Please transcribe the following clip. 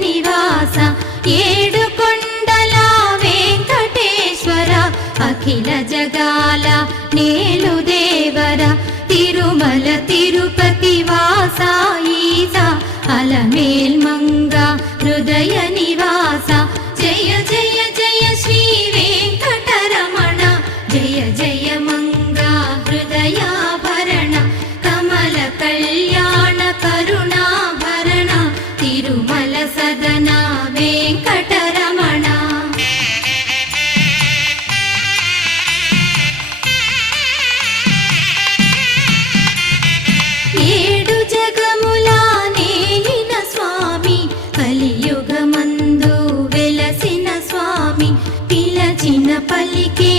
నివాస ఏడు కొండల వెంకటేశ్వర అఖిల జగాల నేలు దేవర తిరుమల తిరుపతి వాస ఈస అలమేల్ మంగ హృదయ నివాస జయ జయ జయ శ్రీ వెంకటరమణ జయ జయ మంగ హృదయాభరణ కమల కళ్యాణ కరుణాభరణ తిరుమల సదన వెంకటరమణ. ఏడు జగముల నేలిన స్వామి కలియుగమందు వెలసిన స్వామి పిలచిన పలికే